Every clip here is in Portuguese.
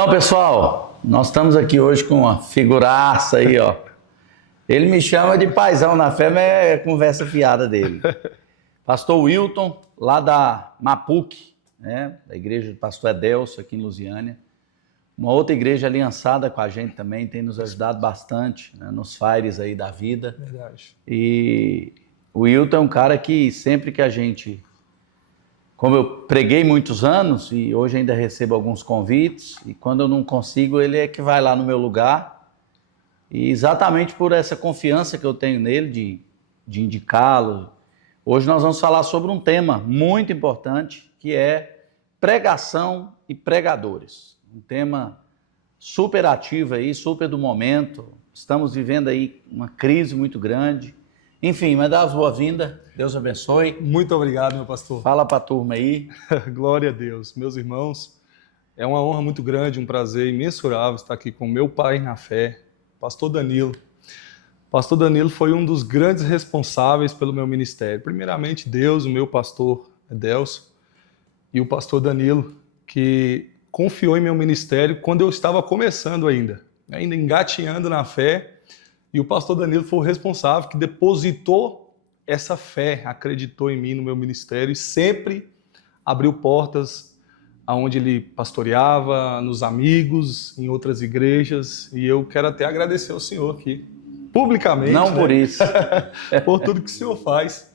Então, pessoal, nós estamos aqui hoje com uma figuraça aí, ó. Ele me chama de paizão na fé, mas é conversa fiada dele. Pastor Wilton, lá da Mapuc, né? Da igreja do pastor Edelso, aqui em Lusiânia. Uma outra igreja aliançada com a gente também, tem nos ajudado bastante, né, nos fires aí da vida. Verdade. E o Wilton é um cara que sempre que a gente... Como eu preguei muitos anos e hoje ainda recebo alguns convites, e quando eu não consigo, ele é que vai lá no meu lugar. E exatamente por essa confiança que eu tenho nele de indicá-lo, hoje nós vamos falar sobre um tema muito importante, que é pregação e pregadores. Um tema super ativo aí, super do momento. Estamos vivendo aí uma crise muito grande. Enfim, mas dá as boas-vindas. Deus abençoe. Muito obrigado, meu pastor. Fala para a turma aí. Glória a Deus. Meus irmãos, é uma honra muito grande, um prazer imensurável estar aqui com meu pai na fé, pastor Danilo. Pastor Danilo foi um dos grandes responsáveis pelo meu ministério. Primeiramente, Deus, o meu pastor Edelso, e o pastor Danilo, que confiou em meu ministério quando eu estava começando ainda engatinhando na fé. E o pastor Danilo foi o responsável que depositou essa fé, acreditou em mim, no meu ministério, e sempre abriu portas aonde ele pastoreava, nos amigos, em outras igrejas. E eu quero até agradecer ao senhor aqui, publicamente. Não por isso. Por tudo que o senhor faz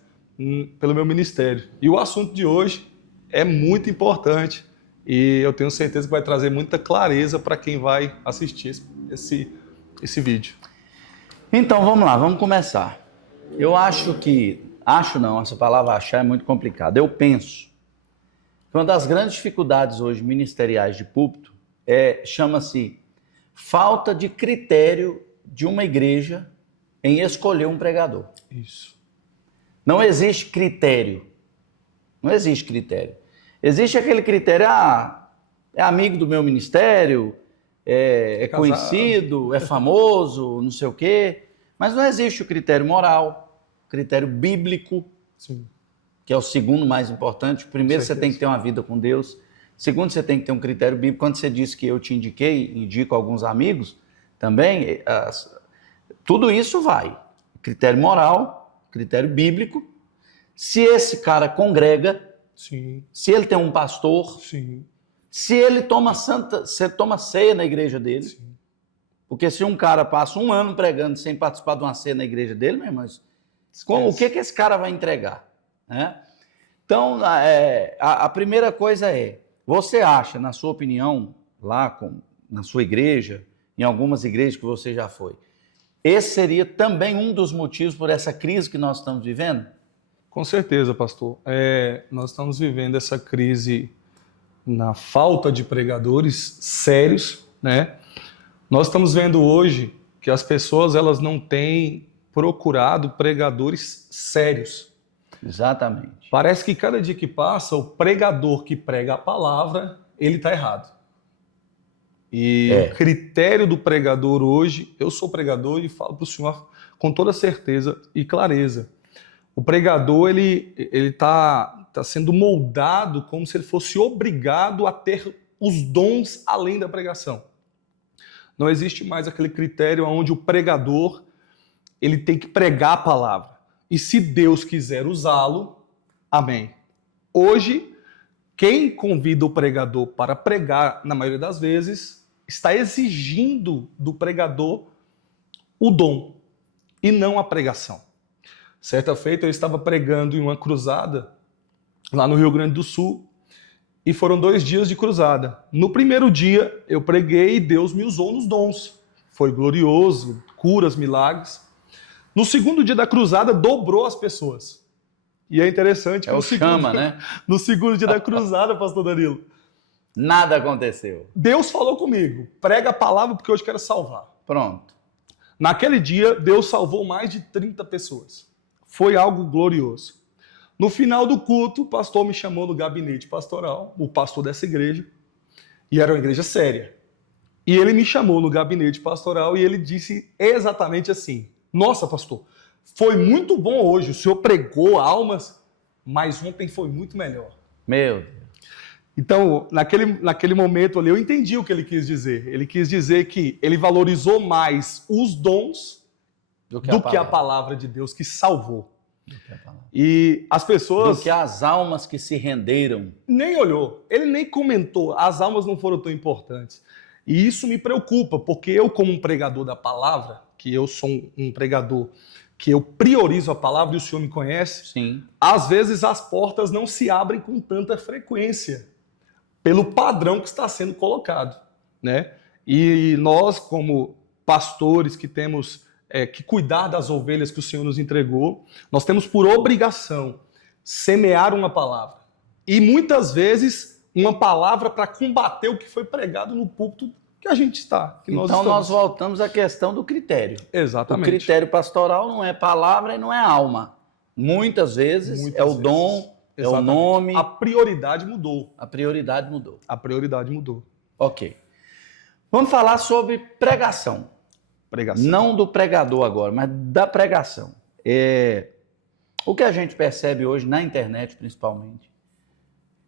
pelo meu ministério. E o assunto de hoje é muito importante e eu tenho certeza que vai trazer muita clareza para quem vai assistir esse vídeo. Então, vamos lá, vamos começar. Eu acho que... Acho não, essa palavra achar é muito complicada. Eu penso que uma das grandes dificuldades hoje ministeriais de púlpito chama-se falta de critério de uma igreja em escolher um pregador. Isso. Não existe critério. Não existe critério. Existe aquele critério, é amigo do meu ministério, é conhecido, é famoso, não sei o quê. Mas não existe o critério moral, critério bíblico, Sim. que é o segundo mais importante. Primeiro, você tem que ter uma vida com Deus. Segundo, você tem que ter um critério bíblico. Quando você disse que eu te indiquei, indico alguns amigos também, tudo isso vai. Critério moral, critério bíblico. Se esse cara congrega, Sim. se ele tem um pastor, Sim. se ele toma você toma ceia na igreja dele. Sim. Porque se um cara passa um ano pregando sem participar de uma ceia na igreja dele, meu irmão, o que esse cara vai entregar? Né? Então, a primeira coisa você acha, na sua opinião, lá na sua igreja, em algumas igrejas que você já foi, esse seria também um dos motivos por essa crise que nós estamos vivendo? Com certeza, pastor. Nós estamos vivendo essa crise na falta de pregadores sérios, né? Nós estamos vendo hoje que as pessoas elas não têm procurado pregadores sérios. Exatamente. Parece que cada dia que passa, o pregador que prega a palavra, ele está errado. E o critério do pregador hoje, eu sou pregador e falo para o senhor com toda certeza e clareza. O pregador ele está sendo moldado como se ele fosse obrigado a ter os dons além da pregação. Não existe mais aquele critério onde o pregador ele tem que pregar a palavra. E se Deus quiser usá-lo, amém. Hoje, quem convida o pregador para pregar, na maioria das vezes, está exigindo do pregador o dom e não a pregação. Certa feita, eu estava pregando em uma cruzada lá no Rio Grande do Sul e foram 2 dias de cruzada. No primeiro dia, eu preguei e Deus me usou nos dons. Foi glorioso, curas, milagres. No segundo dia da cruzada, dobrou as pessoas. E é interessante que né? No segundo dia da cruzada, pastor Danilo, nada aconteceu. Deus falou comigo, prega a palavra porque hoje quero salvar. Pronto. Naquele dia, Deus salvou mais de 30 pessoas. Foi algo glorioso. No final do culto, o pastor me chamou no gabinete pastoral, o pastor dessa igreja, e era uma igreja séria. E ele me chamou no gabinete pastoral e ele disse exatamente assim: nossa, pastor, foi muito bom hoje, o senhor pregou almas, mas ontem foi muito melhor. Meu Deus. Então, naquele momento ali, eu entendi o que ele quis dizer. Ele quis dizer que ele valorizou mais os dons do que a palavra de Deus que salvou. E as pessoas... Do que as almas que se renderam. Nem olhou, ele nem comentou. As almas não foram tão importantes. E isso me preocupa, porque eu, como um pregador da palavra, que eu sou um pregador que eu priorizo a palavra e o senhor me conhece, sim, às vezes as portas não se abrem com tanta frequência, pelo padrão que está sendo colocado, né? E nós, como pastores que temos que cuidar das ovelhas que o Senhor nos entregou, nós temos por obrigação semear uma palavra. E muitas vezes uma palavra para combater o que foi pregado no púlpito que a gente está. Então nós voltamos à questão do critério. Exatamente. O critério pastoral não é palavra e não é alma. Muitas vezes é o dom, é o nome. A prioridade mudou. A prioridade mudou. A prioridade mudou. Ok. Vamos falar sobre pregação. Pregação. Não do pregador agora, mas da pregação. O que a gente percebe hoje na internet, principalmente,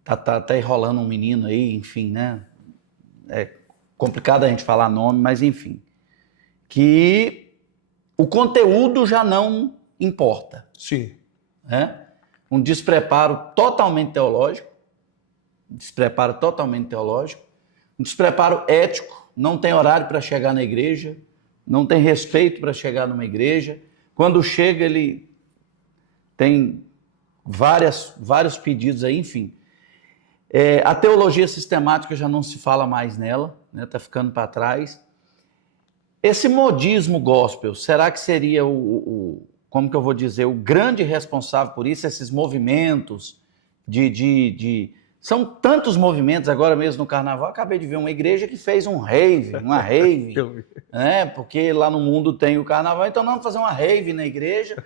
tá enrolando um menino aí, enfim, né? É complicado a gente falar nome, mas enfim. Que o conteúdo já não importa. Sim. Né? Um despreparo totalmente teológico, um despreparo ético, não tem horário para chegar na igreja, não tem respeito para chegar numa igreja. Quando chega, ele tem vários pedidos aí, enfim. A teologia sistemática já não se fala mais nela, né? Tá ficando para trás. Esse modismo gospel, será que seria como que eu vou dizer, o grande responsável por isso, esses movimentos São tantos movimentos, agora mesmo no carnaval, acabei de ver uma igreja que fez uma rave, né? Porque lá no mundo tem o carnaval, então vamos fazer uma rave na igreja,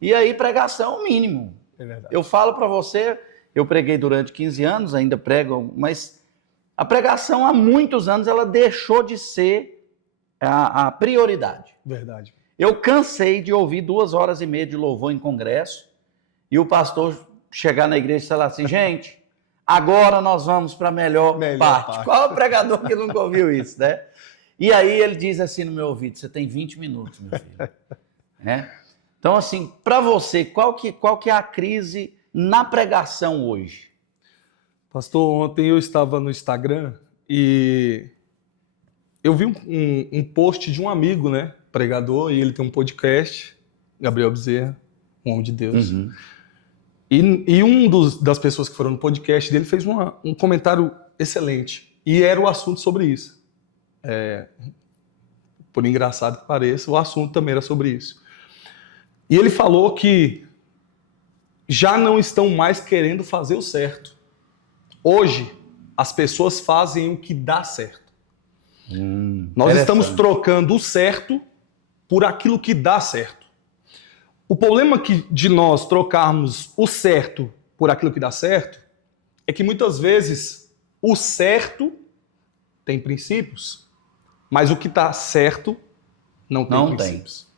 e aí pregação mínimo. É verdade. Eu falo para você, eu preguei durante 15 anos, ainda prego, mas a pregação há muitos anos ela deixou de ser a prioridade. Verdade. Eu cansei de ouvir 2 horas e meia de louvor em congresso e o pastor chegar na igreja e falar assim, gente, agora nós vamos para a melhor parte. Qual é o pregador que nunca ouviu isso, né? E aí ele diz assim no meu ouvido, você tem 20 minutos, meu filho. Né? Então, assim, para você, qual que é a crise na pregação hoje? Pastor, ontem eu estava no Instagram e eu vi um post de um amigo, né, pregador, e ele tem um podcast, Gabriel Bezerra, um homem de Deus. Uhum. E das pessoas que foram no podcast dele fez um comentário excelente. E era o assunto sobre isso. Por engraçado que pareça, o assunto também era sobre isso. E ele falou que já não estão mais querendo fazer o certo. Hoje, as pessoas fazem o que dá certo. Nós estamos trocando o certo por aquilo que dá certo. O problema de nós trocarmos o certo por aquilo que dá certo é que muitas vezes o certo tem princípios, mas o que está certo não tem princípios.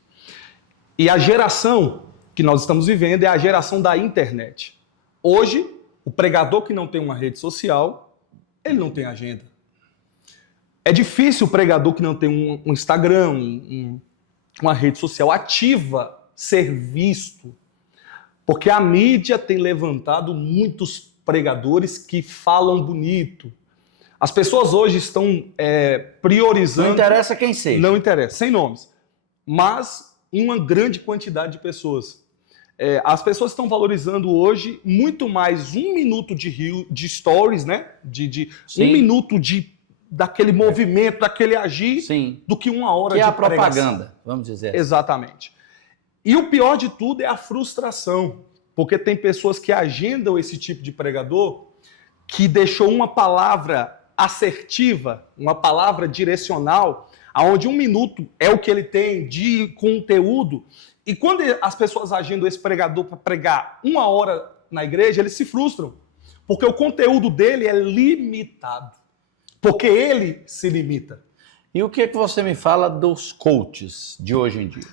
E a geração que nós estamos vivendo é a geração da internet. Hoje, o pregador que não tem uma rede social, ele não tem agenda. É difícil o pregador que não tem um Instagram, uma rede social ativa, ser visto. Porque a mídia tem levantado muitos pregadores que falam bonito. As pessoas hoje estão priorizando... Não interessa quem seja. Não interessa, sem nomes. Mas em uma grande quantidade de pessoas. As pessoas estão valorizando hoje muito mais 1 minuto de stories, né? De 1 minuto daquele movimento, daquele agir, sim, do que 1 hora que de é a propaganda, vamos dizer. Exatamente. E o pior de tudo é a frustração, porque tem pessoas que agendam esse tipo de pregador que deixou uma palavra assertiva, uma palavra direcional, onde 1 minuto é o que ele tem de conteúdo. E quando as pessoas agendam esse pregador para pregar 1 hora na igreja, eles se frustram, porque o conteúdo dele é limitado, porque ele se limita. E o que você me fala dos coaches de hoje em dia?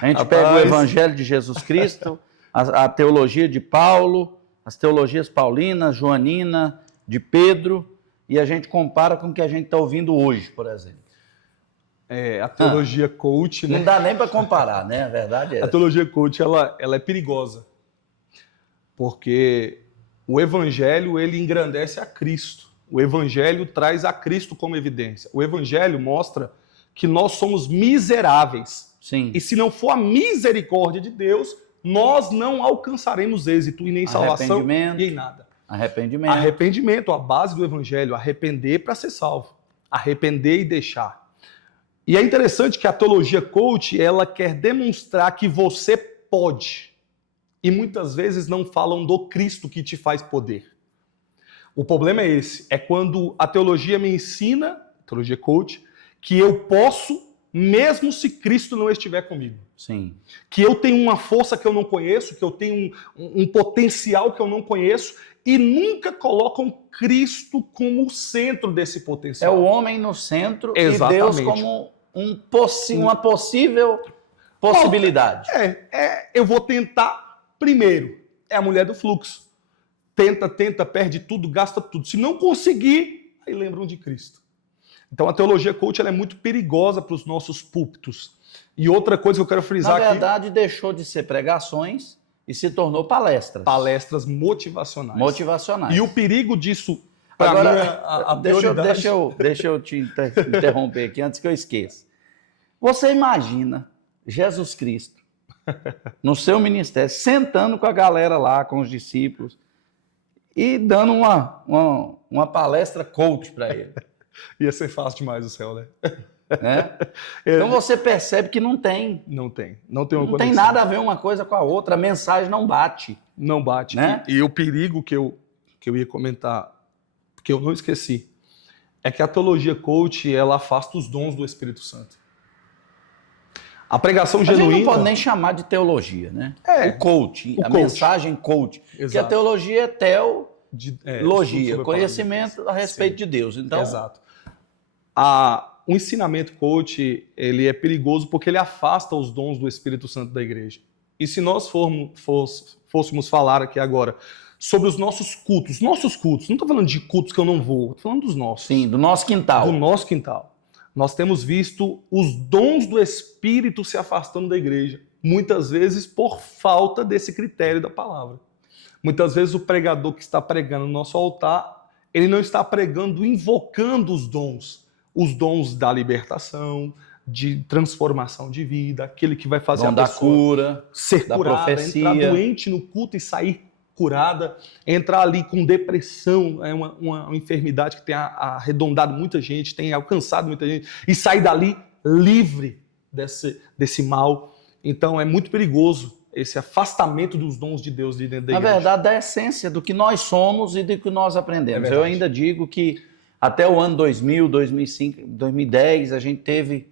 A gente pega o Evangelho de Jesus Cristo, a teologia de Paulo, as teologias paulina, joanina, de Pedro, e a gente compara com o que a gente está ouvindo hoje, por exemplo. A teologia coach, né? Não dá nem para comparar, né? A verdade é A teologia coach, ela é perigosa. Porque o evangelho, ele engrandece a Cristo. O evangelho traz a Cristo como evidência. O evangelho mostra que nós somos miseráveis. Sim. E se não for a misericórdia de Deus, nós não alcançaremos êxito e nem salvação e em nada. Arrependimento. Arrependimento, a base do evangelho. Arrepender para ser salvo. Arrepender e deixar. E é interessante que a teologia coach, ela quer demonstrar que você pode. E muitas vezes não falam do Cristo que te faz poder. O problema é esse, é quando a teologia me ensina, a teologia coach, que eu posso, mesmo se Cristo não estiver comigo. Sim. Que eu tenho uma força que eu não conheço, que eu tenho um potencial que eu não conheço, e nunca colocam Cristo como o centro desse É potencial. o homem no centro. Exatamente. E Deus como uma possível possibilidade. Eu vou tentar primeiro. É a mulher do fluxo. Tenta, perde tudo, gasta tudo. Se não conseguir, aí lembram de Cristo. Então a teologia coach ela é muito perigosa para os nossos púlpitos. E outra coisa que eu quero frisar aqui... Na verdade, deixou de ser pregações e se tornou palestras. Palestras motivacionais. Motivacionais. E o perigo disso, para mim, a prioridade... Deixa eu te interromper aqui antes que eu esqueça. Você imagina Jesus Cristo no seu ministério, sentando com a galera lá, com os discípulos, e dando uma palestra coach para ele. Ia ser fácil demais o céu, né? Então você percebe que não tem. Não tem Não tem nada a ver uma coisa com a outra, a mensagem não bate. Não bate. Né? E o perigo que eu ia comentar, que eu não esqueci, é que a teologia coach, ela afasta os dons do Espírito Santo. A pregação genuína... A gente não pode nem chamar de teologia, né? O coach, mensagem coach. Exato. Porque a teologia é teologia, conhecimento a respeito de Deus. Então... Exato. O ensinamento coach, ele é perigoso porque ele afasta os dons do Espírito Santo da igreja. E se nós fôssemos falar aqui agora sobre os nossos cultos, não estou falando de cultos que eu não vou, estou falando dos nossos. Sim, do nosso quintal. Do nosso quintal. Nós temos visto os dons do Espírito se afastando da igreja, muitas vezes por falta desse critério da palavra. Muitas vezes o pregador que está pregando no nosso altar, ele não está pregando, invocando os dons da libertação, de transformação de vida, aquele que vai fazer a pessoa cura, ser da curada, profecia. Entrar doente no culto e sair curada, entrar ali com depressão, é uma enfermidade que tem arredondado muita gente, tem alcançado muita gente, e sair dali livre desse mal. Então é muito perigoso esse afastamento dos dons de Deus de dentro da igreja. Na verdade, da essência do que nós somos e do que nós aprendemos. Eu ainda digo que até o ano 2000, 2005, 2010, a gente teve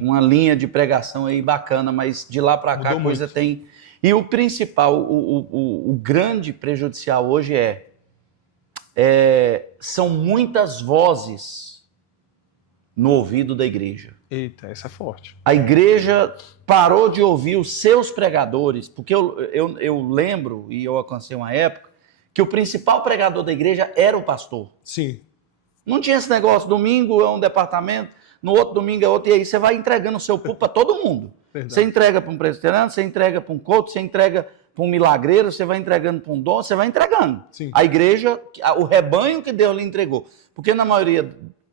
uma linha de pregação aí bacana, mas de lá para cá a coisa tem... E o principal, o grande prejudicial hoje são muitas vozes no ouvido da igreja. Eita, essa é forte. A igreja parou de ouvir os seus pregadores, porque eu lembro, e eu alcancei uma época, que o principal pregador da igreja era o pastor. Sim. Não tinha esse negócio, domingo é um departamento, no outro domingo é outro, e aí você vai entregando o seu púlpito para todo mundo. Verdade. Você entrega para um presbiteriano, você entrega para um coach, você entrega para um milagreiro, você vai entregando para um dom, você vai entregando. Sim. A igreja, o rebanho que Deus lhe entregou. Porque na maioria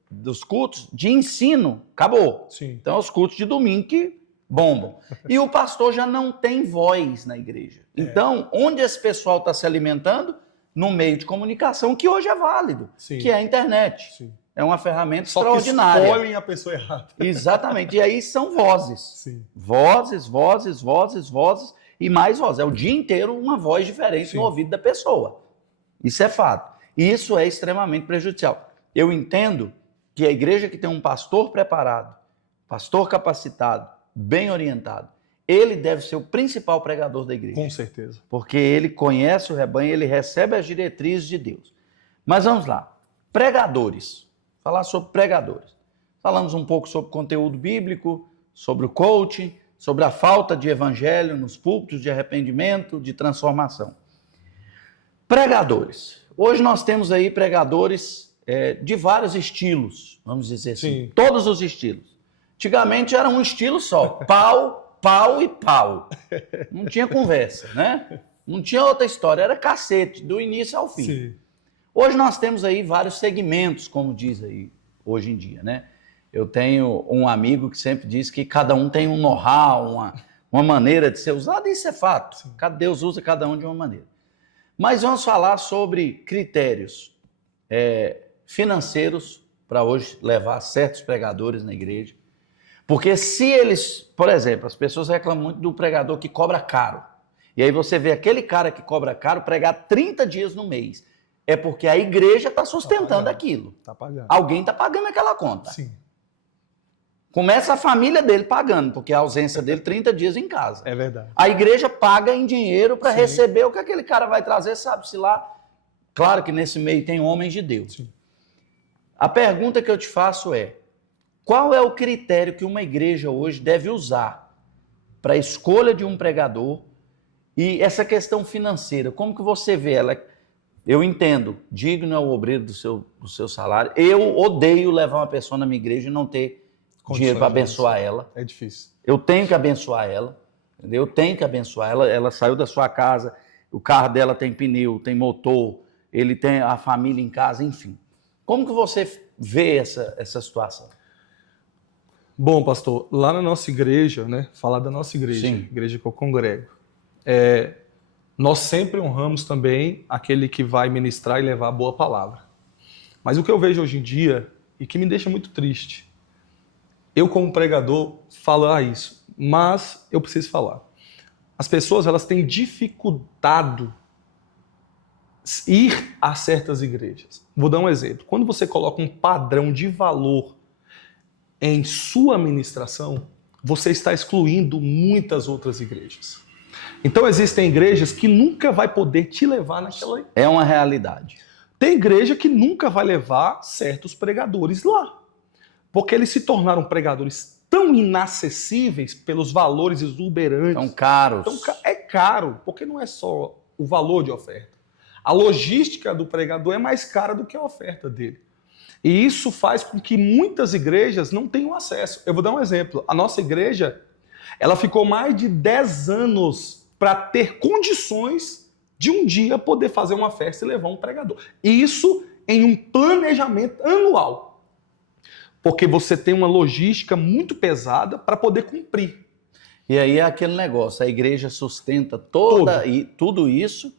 dos cultos de ensino, acabou. Sim. Então, os cultos de domingo que bombam. E o pastor já não tem voz na igreja. Então, onde esse pessoal está se alimentando? No meio de comunicação, que hoje é válido, que é a internet. Sim. É uma ferramenta só extraordinária. Que escolhem a pessoa errada. Exatamente. E aí são vozes. Sim. Vozes e mais vozes. É o dia inteiro uma voz diferente no ouvido da pessoa. Isso é fato. E isso é extremamente prejudicial. Eu entendo que a igreja que tem um pastor preparado, pastor capacitado, bem orientado, ele deve ser o principal pregador da igreja. Com certeza. Porque ele conhece o rebanho, ele recebe as diretrizes de Deus. Mas vamos lá. Pregadores. Falar sobre pregadores. Falamos um pouco sobre conteúdo bíblico, sobre o coaching, sobre a falta de evangelho nos púlpitos, de arrependimento, de transformação. Pregadores. Hoje nós temos aí pregadores de vários estilos, vamos dizer assim. Sim. Todos os estilos. Antigamente era um estilo só, pau, pau e pau. Não tinha conversa, né? Não tinha outra história, era cacete, do início ao fim. Sim. Hoje nós temos aí vários segmentos, como diz aí hoje em dia, né? Eu tenho um amigo que sempre diz que cada um tem um know-how, uma maneira de ser usado, e isso é fato. Sim. Deus usa cada um de uma maneira. Mas vamos falar sobre critérios financeiros para hoje levar certos pregadores na igreja. Porque se eles, por exemplo, as pessoas reclamam muito do pregador que cobra caro. E aí você vê aquele cara que cobra caro pregar 30 dias no mês. É porque a igreja está sustentando aquilo. Está pagando. Alguém está pagando aquela conta. Sim. Começa a família dele pagando, porque a ausência dele 30 dias em casa. É verdade. A igreja paga em dinheiro para Sim. receber o que aquele cara vai trazer, sabe-se lá. Claro que nesse meio tem homens de Deus. Sim. A pergunta que eu te faço é, qual é o critério que uma igreja hoje deve usar para a escolha de um pregador e essa questão financeira? Como que você vê ela? Eu entendo, digno é o obreiro do seu salário. Eu odeio levar uma pessoa na minha igreja e não ter dinheiro para abençoar ela. É difícil. Eu tenho que abençoar ela. Entendeu? Eu tenho que abençoar ela. Ela saiu da sua casa, o carro dela tem pneu, tem motor, ele tem a família em casa, enfim. Como que você vê essa situação? Bom, pastor, lá na nossa igreja, né? Falar da nossa igreja, Sim. igreja que eu congrego, nós sempre honramos também aquele que vai ministrar e levar a boa palavra. Mas o que eu vejo hoje em dia, e que me deixa muito triste, eu como pregador falar isso, mas eu preciso falar. As pessoas, elas têm dificultado ir a certas igrejas. Vou dar um exemplo. Quando você coloca um padrão de valor em sua ministração, você está excluindo muitas outras igrejas. Então existem igrejas que nunca vai poder te levar naquela... É uma realidade. Tem igreja que nunca vai levar certos pregadores lá. Porque eles se tornaram pregadores tão inacessíveis pelos valores exuberantes. Tão caros. É caro, porque não é só o valor de oferta. A logística do pregador é mais cara do que a oferta dele. E isso faz com que muitas igrejas não tenham acesso. Eu vou dar um exemplo. A nossa igreja, ela ficou mais de 10 anos para ter condições de um dia poder fazer uma festa e levar um pregador. Isso em um planejamento anual. Porque você tem uma logística muito pesada para poder cumprir. E aí é aquele negócio, a igreja sustenta tudo isso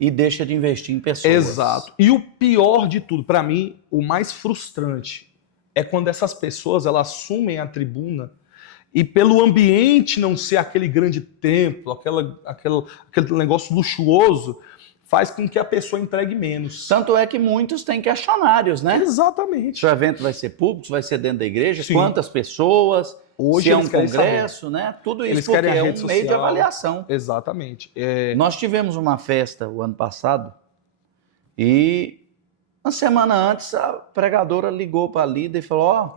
e deixa de investir em pessoas. Exato. E o pior de tudo, para mim, o mais frustrante, é quando essas pessoas elas assumem a tribuna e pelo ambiente não ser aquele grande templo, aquele negócio luxuoso, faz com que a pessoa entregue menos. Tanto é que muitos têm questionários, né? Exatamente. Se o evento vai ser público, vai ser dentro da igreja, Sim. Quantas pessoas, Hoje se é um eles querem congresso, saber. né? Tudo isso Eles porque querem a é rede um meio de social. avaliação. Exatamente. Nós tivemos uma festa o ano passado e uma semana antes a pregadora ligou para a líder e falou,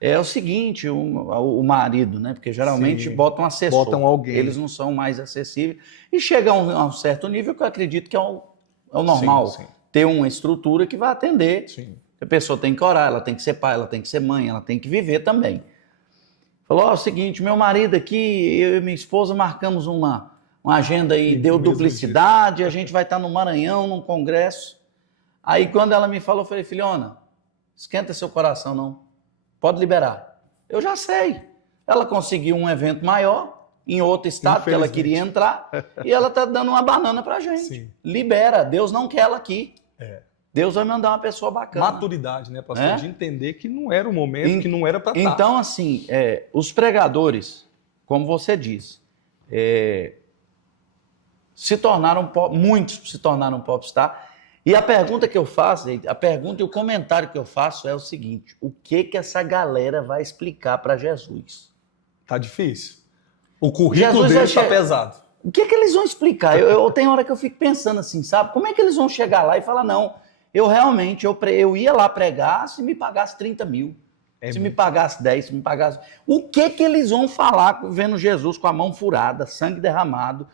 é o seguinte, o marido, né? Porque geralmente Sim. botam um assessor. Botam alguém. Eles não são mais acessíveis. E chega a um certo nível que eu acredito que é o normal. Sim. Ter uma estrutura que vai atender. Sim. A pessoa tem que orar, ela tem que ser pai, ela tem que ser mãe, ela tem que viver também. Falou, é o seguinte, meu marido aqui, eu e minha esposa marcamos uma agenda aí, deu duplicidade, a gente vai estar no Maranhão, num congresso. Aí quando ela me falou, eu falei, filhona, esquenta seu coração não, pode liberar. Eu já sei. Ela conseguiu um evento maior, em outro estado que ela queria entrar, e ela está dando uma banana pra gente. Sim. Libera, Deus não quer ela aqui. Deus vai mandar uma pessoa bacana. Maturidade, né, pastor? De entender que não era o momento, que não era para estar. Então, assim, os pregadores, como você diz, muitos se tornaram popstar. E a pergunta que eu faço, a pergunta e o comentário que eu faço é o seguinte, o que essa galera vai explicar para Jesus? Tá difícil. O currículo Jesus deles está pesado. O que eles vão explicar? Eu tenho hora que eu fico pensando assim, sabe? Como é que eles vão chegar lá e falar, não, eu realmente, eu ia lá pregar se me pagasse 30 mil, se me pagasse 10, se me pagasse... O que eles vão falar vendo Jesus com a mão furada, sangue derramado,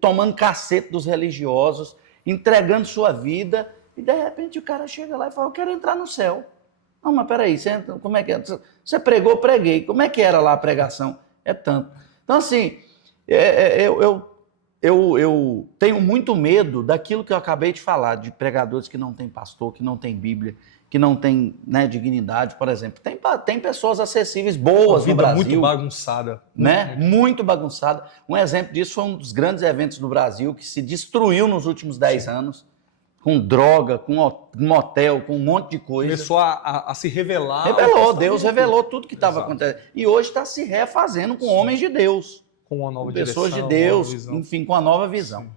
tomando cacete dos religiosos entregando sua vida, e de repente o cara chega lá e fala, eu quero entrar no céu. Não, mas peraí, como é que é? Você pregou, preguei. Como é que era lá a pregação? É tanto. Então, assim, eu tenho muito medo daquilo que eu acabei de falar, de pregadores que não têm pastor, que não têm Bíblia, que não têm, né, dignidade, por exemplo. Tem pessoas acessíveis, boas no Brasil. Muito bagunçada. Né? Muito bagunçada. Um exemplo disso foi um dos grandes eventos do Brasil, que se destruiu nos últimos 10 anos, com droga, com motel, com um monte de coisa. Começou a se revelar. Deus revelou tudo que estava acontecendo. E hoje está se refazendo com homens de Deus. Com uma nova pessoas direção, de Deus, enfim, com a nova visão.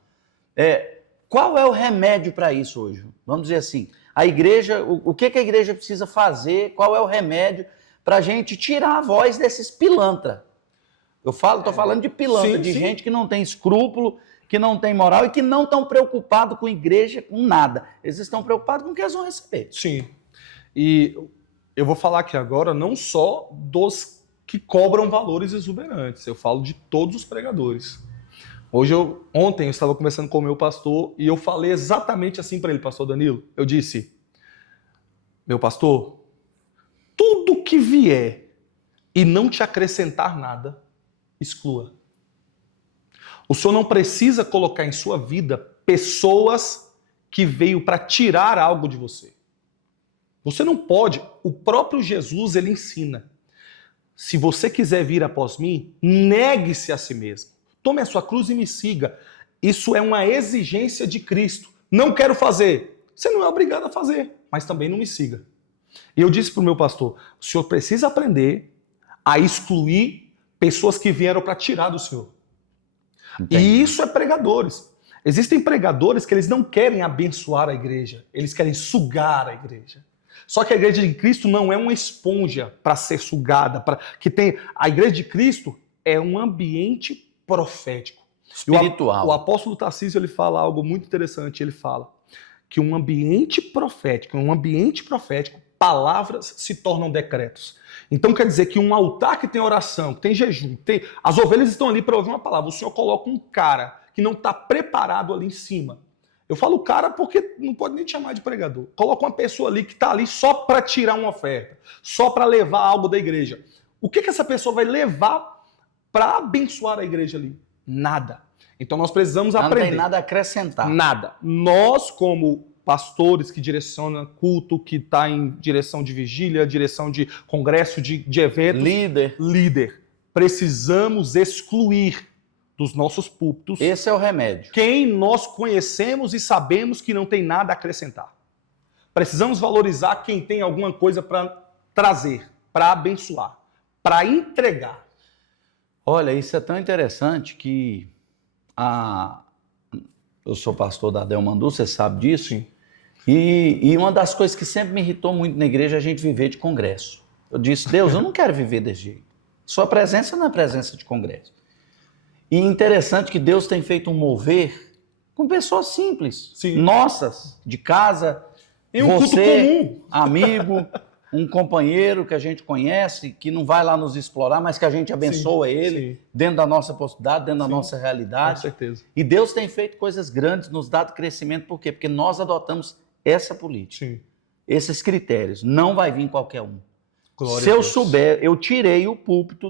Qual é o remédio para isso hoje? Vamos dizer assim, a igreja, o que a igreja precisa fazer, qual é o remédio para a gente tirar a voz desses pilantra? Estou falando de pilantra, gente que não tem escrúpulo, que não tem moral e que não estão preocupados com igreja, com nada. Eles estão preocupados com o que eles vão receber. Sim. E eu vou falar aqui agora não só dos que cobram valores exuberantes, eu falo de todos os pregadores. Ontem eu estava conversando com o meu pastor e eu falei exatamente assim para ele, pastor Danilo. Eu disse, meu pastor, tudo que vier e não te acrescentar nada, exclua. O senhor não precisa colocar em sua vida pessoas que veio para tirar algo de você. Você não pode. O próprio Jesus, ele ensina. Se você quiser vir após mim, negue-se a si mesmo. Tome a sua cruz e me siga. Isso é uma exigência de Cristo. Não quero fazer. Você não é obrigado a fazer, mas também não me siga. E eu disse para o meu pastor, o senhor precisa aprender a excluir pessoas que vieram para tirar do senhor. Entendi. E isso é pregadores. Existem pregadores que eles não querem abençoar a igreja, eles querem sugar a igreja. Só que a igreja de Cristo não é uma esponja para ser sugada. A igreja de Cristo é um ambiente profético. Espiritual. O apóstolo Tarcísio, ele fala algo muito interessante. Ele fala que um ambiente profético, palavras se tornam decretos. Então quer dizer que um altar que tem oração, que tem jejum, as ovelhas estão ali para ouvir uma palavra. O Senhor coloca um cara que não está preparado ali em cima. Eu falo cara porque não pode nem te chamar de pregador. Coloca uma pessoa ali que está ali só para tirar uma oferta, só para levar algo da igreja. O que essa pessoa vai levar para abençoar a igreja ali? Nada. Então nós precisamos aprender. Não tem nada a acrescentar. Nada. Nós, como pastores que direcionam culto, que está em direção de vigília, direção de congresso, de eventos. Líder. Precisamos excluir dos nossos púlpitos. Esse é o remédio. Quem nós conhecemos e sabemos que não tem nada a acrescentar. Precisamos valorizar quem tem alguma coisa para trazer, para abençoar, para entregar. Olha, isso é tão interessante que eu sou pastor da Del Mandu, você sabe disso. Sim. E uma das coisas que sempre me irritou muito na igreja é a gente viver de congresso. Eu disse, Deus, eu não quero viver desse jeito. Sua presença não é presença de congresso. E interessante que Deus tem feito um mover com pessoas simples, Sim. Nossas, de casa, em um culto comum. Amigo, um companheiro que a gente conhece, que não vai lá nos explorar, mas que a gente abençoa ele, dentro da nossa possibilidade, dentro da nossa realidade. Com certeza. E Deus tem feito coisas grandes, nos dado crescimento, por quê? Porque nós adotamos essa política, esses critérios. Não vai vir qualquer um. Glória Se eu souber, eu tirei o púlpito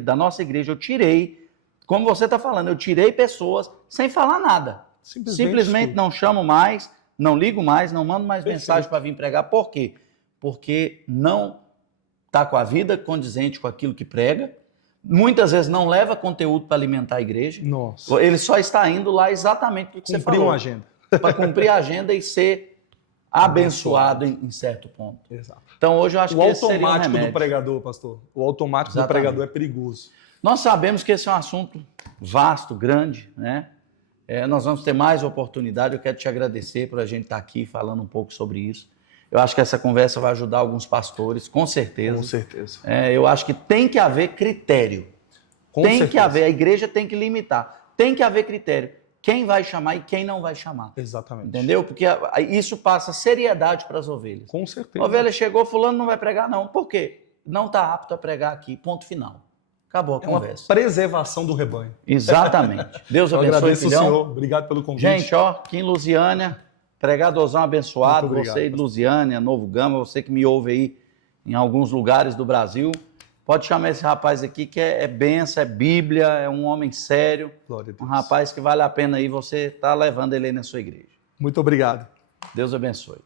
da nossa igreja, eu tirei, como você está falando, eu tirei pessoas sem falar nada. Simplesmente não chamo mais, não ligo mais, não mando mais mensagem para vir pregar. Por quê? Porque não está com a vida condizente com aquilo que prega. Muitas vezes não leva conteúdo para alimentar a igreja. Nossa. Ele só está indo lá exatamente porque você falou. Cumprir uma agenda. Para cumprir a agenda e ser abençoado em certo ponto. Exato. Então hoje eu acho que esse seria um automático remédio. do pregador, pastor. O automático do pregador é perigoso. Nós sabemos que esse é um assunto vasto, grande, né? Nós vamos ter mais oportunidade. Eu quero te agradecer por a gente estar aqui falando um pouco sobre isso. Eu acho que essa conversa vai ajudar alguns pastores, com certeza. Com certeza. Eu acho que tem que haver critério. Tem que haver, a igreja tem que limitar. Tem que haver critério. Quem vai chamar e quem não vai chamar. Exatamente. Entendeu? Porque isso passa seriedade para as ovelhas. Com certeza. A ovelha chegou, fulano não vai pregar não. Por quê? Não está apto a pregar aqui, ponto final. Acabou a É uma conversa. preservação do rebanho. Exatamente. Deus Eu abençoe, agradeço filhão. o senhor. Obrigado pelo convite. Gente, ó, aqui em Lusiânia, pregadorzão abençoado, Muito obrigado, você de pastor. Lusiânia, Novo Gama, você que me ouve aí em alguns lugares do Brasil, pode chamar esse rapaz aqui que é benção, é Bíblia, é um homem sério, Glória a um Deus. rapaz que vale a pena aí você estar levando ele aí na sua igreja. Muito obrigado. Deus abençoe.